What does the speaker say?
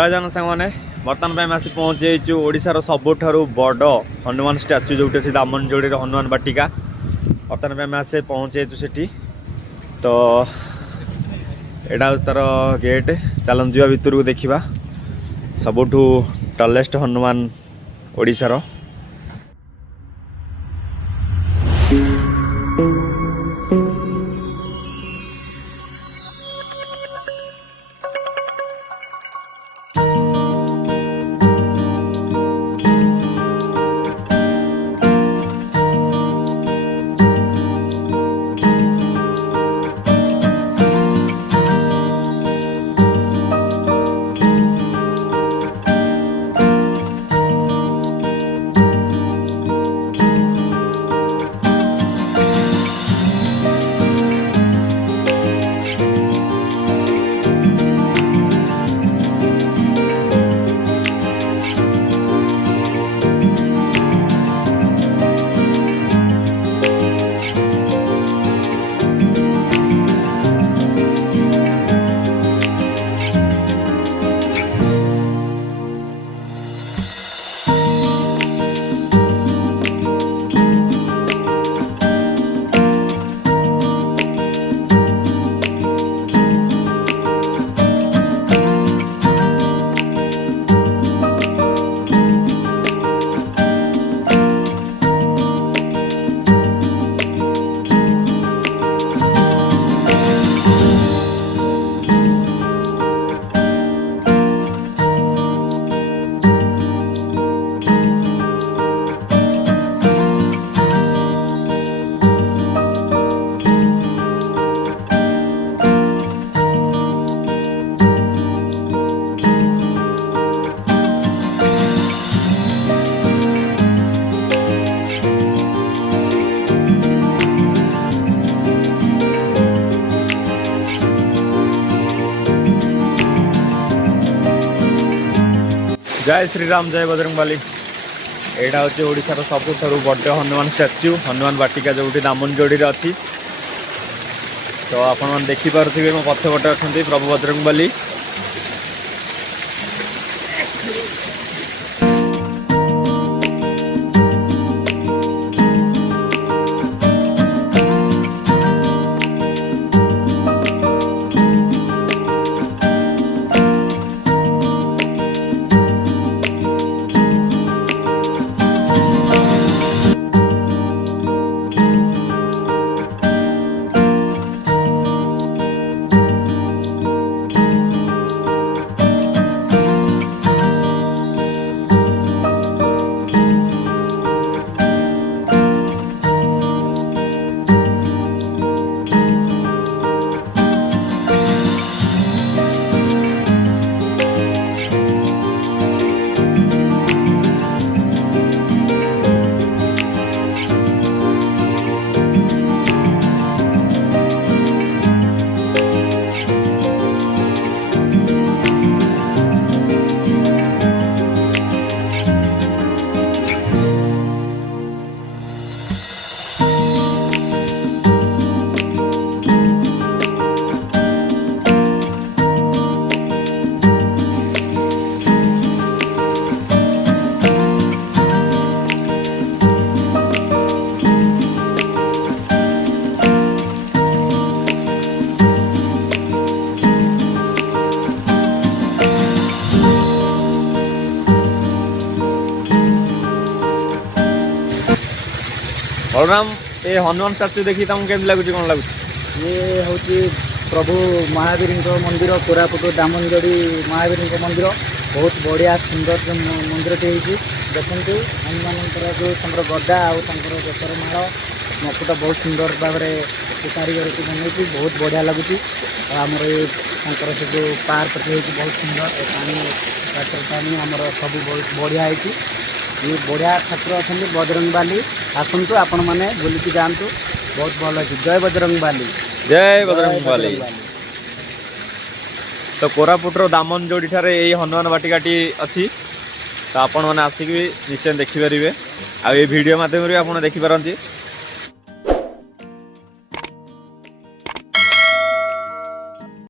जय जन सांग मैंने बर्तमान आम आसी पहुँची ओडार सबुठ बड़ हनुमान स्टाच्यू जो अच्छी दामनजोड़ी हनुमान बाटिका बर्तमान आम आसे पहुँचे से तो यहाँ हूँ तार गेट चलन जा भितर को देखा सबुठ टलेस्ट हनुमान ओडिशार जय श्रीराम जय बजरंगबली। यहाँ हूँ ओडार सबुठ बड़ हनुमान स्टाच्यू हनुमान बाटिका जो दामनजोड़ी अच्छी तो आपण देखिपे मो पछपटे अच्छा प्रभु बजरंगबली। बलराम ये हनुमान स्टाच्यू देखी तुमको केमती लगुच कौन लगुच? ये हूँ प्रभु महावीर मंदिर कोरापुट दामनजोड़ी महावीर मंदिर बहुत बढ़िया सुंदर मंदिरटे होती देखते हनुमान जो गदा आर बेतर माड़ मकुट बहुत सुंदर भाव में कारीगर को बनई बहुत बढ़िया लगुच। आमर ये जो पार्क बहुत सुंदर पानी वाटर पानी आमर सब बहुत बढ़िया है। ये बढ़िया ठाकुर अच्छा बजरंगबाली आसतु आपण मैंने बुलिकी जातु बहुत भल अच्छे। जय बजरंगबाली जय बजरंगबाली। तो कोरापुटर दामनजोड़ी ठारे यही हनुमान बाटिकाटी अच्छी तो आपण मैंने आसिक भी निश्चय देखिपारे आ वीडियो मध्यम आप देखिपारती।